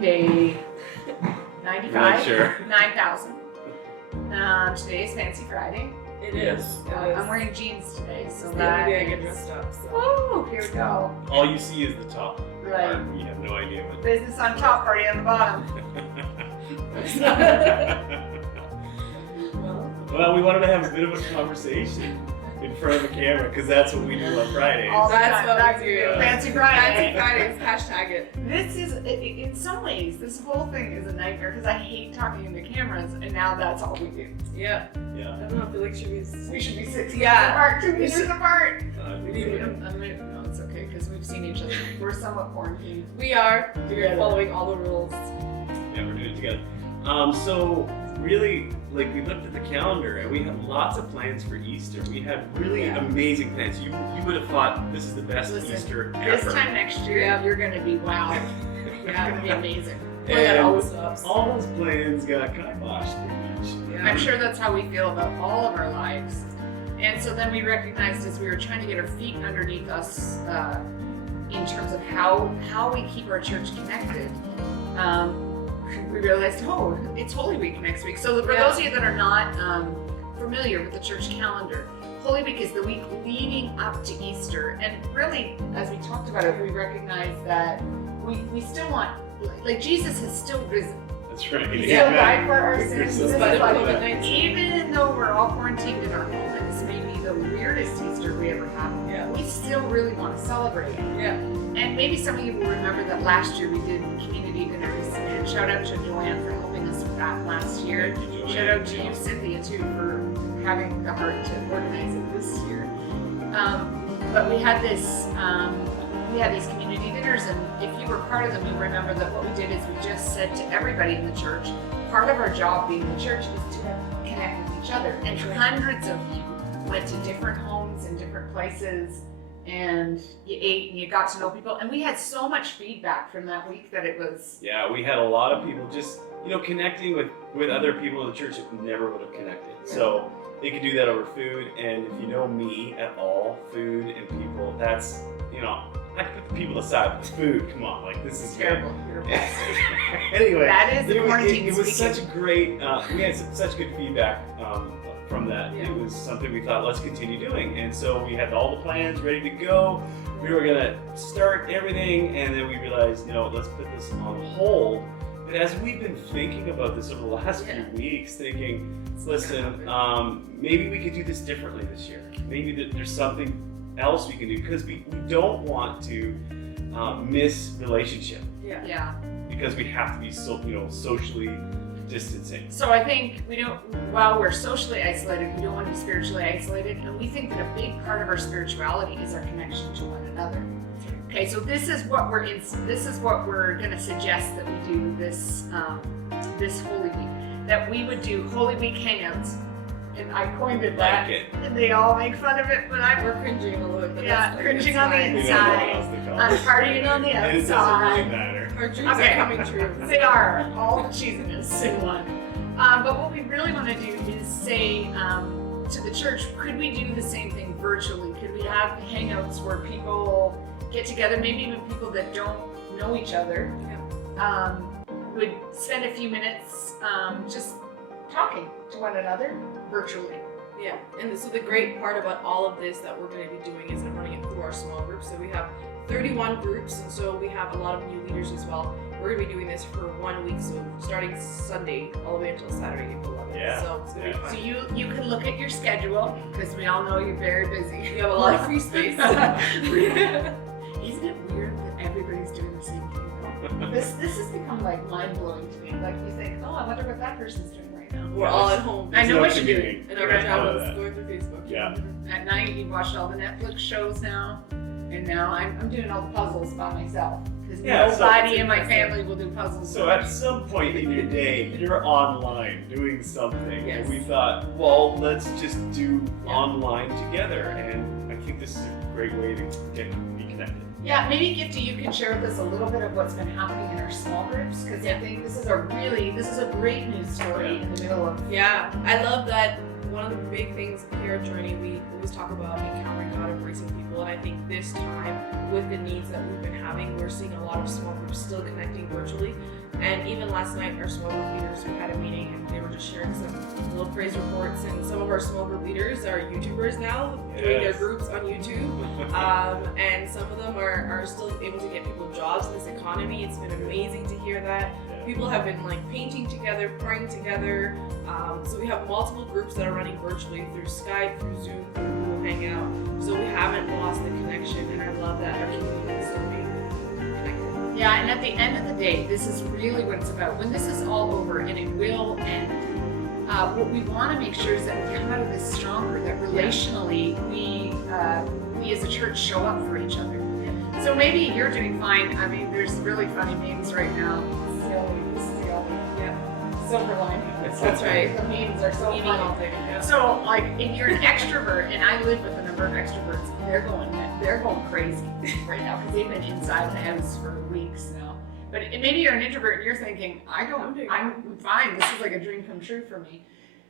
day 95? Not sure. 9,000. Today is Fancy Friday. It is. I'm wearing jeans today, so Maybe that I get dressed up. So. Woo! Here we go. All you see is the top. Right. You have no idea what. Business on top, party on the bottom. Well, we wanted to have a bit of a conversation in front of the camera because that's what we do on Fridays. All the That's time. what we do. Fancy Friday. Fancy Fridays, hashtag it. This is, in some ways, this whole thing is a nightmare because I hate talking into cameras, and now that's all we do. Yeah. Yeah. I don't know, I feel like We should be 6 Yeah. apart, 2 meters apart. Yeah. No, it's okay because we've seen each other. We're somewhat quarantined. We are. Together. We're following all the rules. Yeah, we're doing it together. So really, like we looked at the calendar and we had lots of plans for Easter. We had really amazing plans. You would have thought this is the best Easter ever. This time next year, you're gonna be wow. It's gonna be amazing. And all the stops. all those plans got kiboshed pretty much. Yeah. I'm sure that's how we feel about all of our lives. And so then we recognized as we were trying to get our feet underneath us in terms of how we keep our church connected, we realized, oh, it's Holy Week next week. So for those of you that are not familiar with the church calendar, Holy Week is the week leading up to Easter. And really, as we talked about it, we recognized that we still want, like Jesus has still risen. That's right. He still died for our sins. This This is is But like, COVID-19. even though we're all quarantined in our home, and this may be the weirdest Easter we ever had, we still really want to celebrate it. Yeah. And maybe some of you will remember that last year we did community dinners, and shout out to Joanne for helping us with that last year. Thank you, Joanne. Shout out to you, Cynthia, too, for having the heart to organize it this year. But we had these community dinners, and if you were part of them, you'll remember that what we did is we just said to everybody in the church, part of our job being the church is to connect with each other. And hundreds of you went to different homes and different places, and you ate and you got to know people. And we had so much feedback from that week that it was... Yeah, we had a lot of people just, connecting with other people in the church that never would have connected. Yeah. So they could do that over food, and if you know me at all, food and people, that's, I can put the people aside, but food, come on, like this is terrible. You're a bastard. Anyway, That is the quarantine it was speaking. such a great, we had such good feedback from that. Yeah. It was something we thought, let's continue doing. And so we had all the plans ready to go. We were gonna start everything, and then we realized, let's put this on hold. But as we've been thinking about this over the last few weeks, thinking, listen, maybe we could do this differently this year. Maybe there's something else we can do, because we don't want to miss relationship Yeah. because we have to be socially distancing. So I think while we're socially isolated, we don't want to be spiritually isolated, and we think that a big part of our spirituality is our connection to one another. Okay, so this is what we're going to suggest that we do this Holy Week. That we would do Holy Week Hangouts, and I coined it that. Like it. And they all make fun of it, but We're cringing a little bit. But that's cringing on the We don't know what inside. else to call I'm it. partying on the And it doesn't really outside. matter. Our dreams Okay. are coming true. They are, all the cheesiness in one. But what we really want to do is say to the church, could we do the same thing virtually? Could we have hangouts where people get together, maybe even people that don't know each other, would spend a few minutes just talking to one another virtually. Yeah, and so the great part about all of this that we're going to be doing is running it through our small groups. So we have 31 groups, and so we have a lot of new leaders as well. We're going to be doing this for 1 week, so starting Sunday all the way until Saturday, April 11th. Yeah. So it's going to be fun. So you can look at your schedule, because we all know you're very busy. We have a lot of free space. Isn't it weird that everybody's doing the same thing? This has become like mind-blowing to me. Like you think, oh, I wonder what that person's doing right now. We're all at home. I know no what you're commuting. doing. And our Right. pajamas going through Facebook. Yeah. At night, you watch all the Netflix shows now, and now I'm doing all the puzzles by myself, because Yeah, so nobody in my family will do puzzles. So at some point in your day, you're online doing something, Yes. and we thought, well, let's just do online together, and I think this is a great way to be connected. Yeah, maybe Gifty, you can share with us a little bit of what's been happening in our small groups, because I think this is a great news story in the middle of. Yeah, I love that. One of the big things here at Journey, we always talk about encountering God, embracing people, and I think this time, with the needs that we've been having, we're seeing a lot of small groups still connecting virtually. And even last night, our small group leaders, we had a meeting and they were just sharing some little praise reports. And some of our small group leaders are YouTubers now, doing their groups on YouTube. And some of them are still able to get people jobs in this economy. It's been amazing to hear that. People have been like painting together, praying together. So we have multiple groups that are running virtually through Skype, through Zoom, through Google Hangout. So we haven't lost the connection, and I love that our community is still being connected. Yeah, and at the end of the day, this is really what it's about. When this is all over, and it will end, what we want to make sure is that we come out of this stronger, that relationally we as a church show up for each other. So maybe you're doing fine. I mean, there's really funny memes right now. This is the silver lining. That's right. The memes are so Eating all funny. day. Yeah. So, like, if you're an extrovert, and I live with a number of extroverts, they're going crazy right now because they've been inside the house for weeks now. But maybe you're an introvert and you're thinking, I'm fine. This is like a dream come true for me.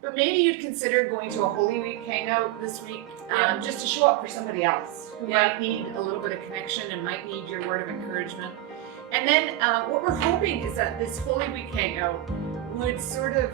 But maybe you'd consider going to a Holy Week hangout this week, just to show up for somebody else who might need a little bit of connection and might need your word of encouragement. And then what we're hoping is that this Holy Week hangout would sort of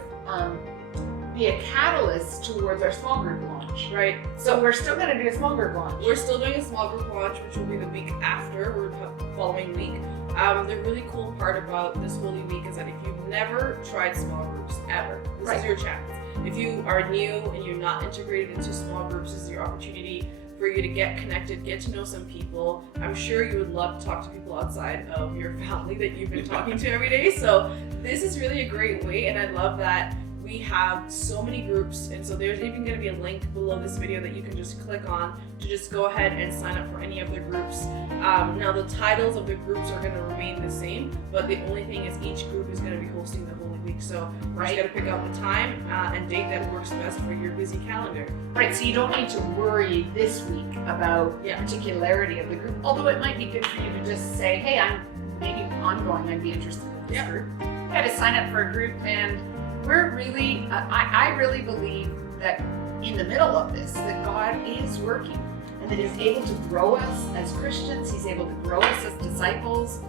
be a catalyst towards our small group launch. Right. So we're still going to do a small group launch. We're still doing a small group launch, which will be the week after, or the following week. The really cool part about this Holy Week is that if you've never tried small groups ever, this is your chance. If you are new and you're not integrated into small groups, this is your opportunity for you to get connected, get to know some people. I'm sure you would love to talk to people outside of your family that you've been talking to every day. So this is really a great way, and I love that we have so many groups, and so there's even going to be a link below this video that you can just click on to just go ahead and sign up for any of the groups. Now the titles of the groups are going to remain the same, but the only thing is each group is going to be hosting the Holy Week. So you just got to pick out the time and date that works best for your busy calendar. Right, so you don't need to worry this week about the particularity of the group, although it might be good for you to just say, hey, I'm maybe ongoing, I'd be interested in this group. You got to sign up for a group, and we're really, I really believe that in the middle of this, that God is working and that He's able to grow us as Christians, He's able to grow us as disciples.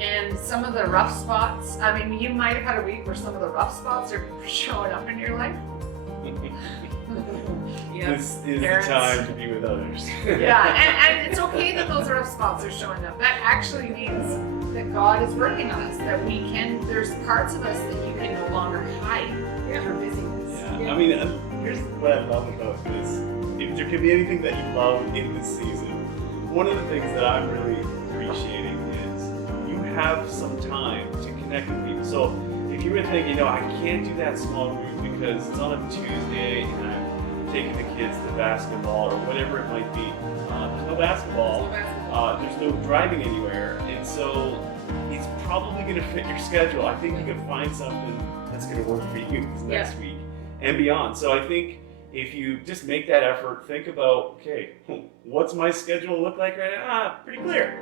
And some of the rough spots, I mean, you might have had a week where some of the rough spots are showing up in your life. This is the time to be with others. And it's okay that those rough spots are showing up. That actually means that God is working on us, that we can, there's parts of us that you can no longer hide through busyness. I mean, here's what I love about this. If there can be anything that you love in this season, one of the things that I'm really appreciating is you have some time to connect with people. So if you were thinking, no, I can't do that small group because it's on a Tuesday and I'm taking the kids to basketball or whatever it might be, there's no basketball. There's no driving anywhere, and so it's probably going to fit your schedule. I think you can find something that's going to work for you next week and beyond. So I think if you just make that effort, think about, okay, what's my schedule look like right now? Pretty clear.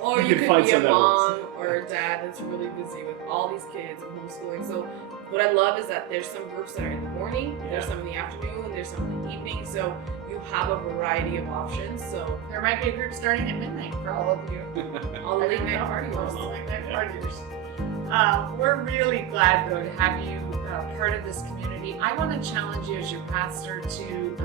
Or you could be a mom or a dad that's really busy with all these kids and homeschooling. So what I love is that there's some groups that are in the morning, there's some in the afternoon, there's some in the evening. So you have a variety of options. So there might be a group starting at midnight for all of you. All the late night partiers. All the late night partiers. We're really glad though to have you part of this community. I want to challenge you as your pastor to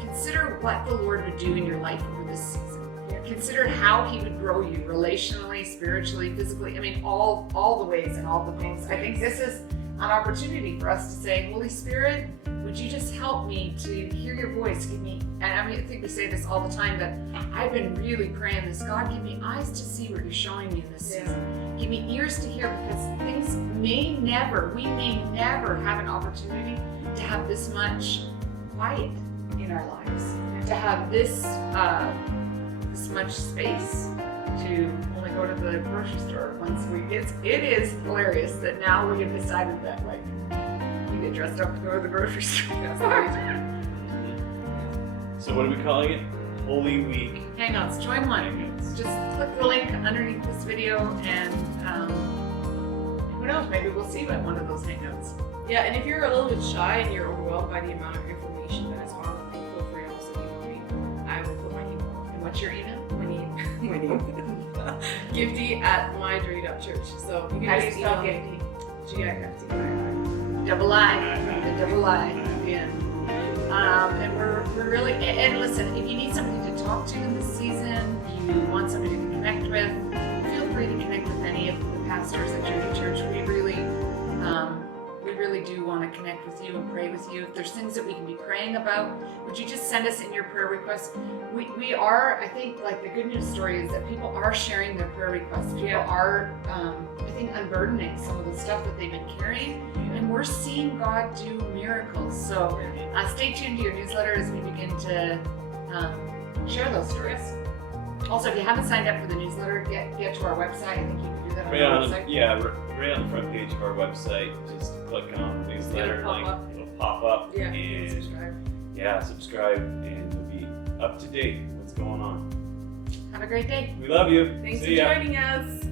consider what the Lord would do in your life over this season. Consider how He would grow you relationally, spiritually, physically. I mean, all the ways and all the things. I think this is an opportunity for us to say, Holy Spirit, would you just help me to hear your voice? Give me, and I mean, I think we say this all the time, but I've been really praying this. God, give me eyes to see what you're showing me in this season. Give me ears to hear, because we may never have an opportunity to have this much quiet in our lives, to have this much space to only go to the grocery store once a week. It is hilarious that now we have decided that, like, you get dressed up and go to the grocery store. So what are we calling it? Holy Week Hangouts. Join one. Just click the link underneath this video, and who knows, maybe we'll see you at one of those hangouts. Yeah, and if you're a little bit shy and you're overwhelmed by the amount of information that is on What's your email? My name. Gifty@myjourney.church. So you How can do you just spell email me. Gifty? GIFT. Double I. The double I. Yeah. And we're really, and listen, if you need somebody to talk to in this season, you want somebody to connect with, feel free to connect with any of the pastors at Journey Church. We really do want to connect with you and pray with you. If there's things that we can be praying about, would you just send us in your prayer requests? We are, I think, like the good news story is that people are sharing their prayer requests. People are, I think, unburdening some of the stuff that they've been carrying, and we're seeing God do miracles. So stay tuned to your newsletter as we begin to share those stories. Also, if you haven't signed up for the newsletter, get to our website. I think you can do that on our website. Right on the front page of our website. Just click on the newsletter link. It'll pop up. Yeah, and subscribe. Yeah, subscribe, and you'll be up to date with what's going on. Have a great day. We love you. Thanks See for ya. joining us.